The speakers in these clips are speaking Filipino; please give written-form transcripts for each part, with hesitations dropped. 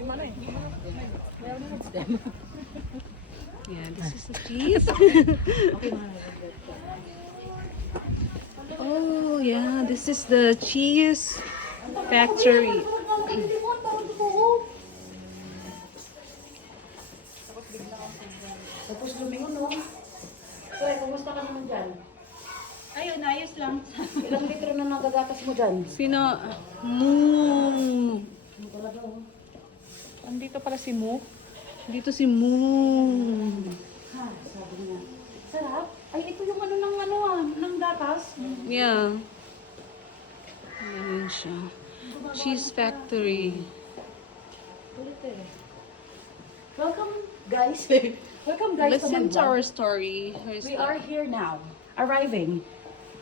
Yeah, this is the cheese. Oh, yeah, this is the cheese factory. Tapos lumingon, no? Pre, kumusta ka naman dyan? Ayun, ayos lang. Ilang litro na nagagatas mo dyan? Sino? Moo. Ano talaga, oh? Andito pala si Mo. Dito si Moo. Ha, sabi niya. Sarap? Ay, ito yung ng gatas. Yeah. Ayan siya. Cheese factory. Kulit eh. Welcome, guys. Welcome, guys, Listen to to my our vlog. story. We are here now, arriving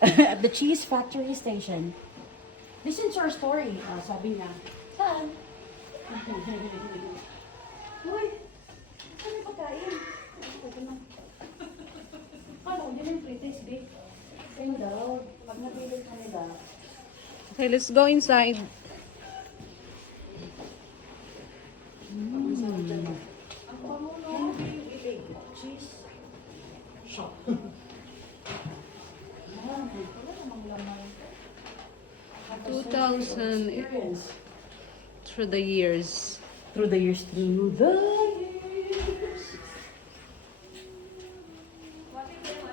at the cheese factory station. Listen to our story. Sabi niya. Saan? Uy, saan yung pagkain? Ito na. Ano, hindi na yung pretest, babe. Sa'yo daw, pag napilit ka nila. Okay, let's go inside. Ang pamuno, bibig, cheese shop. Wala namang laman. 2,000 Experience. through the years. Through the years, through the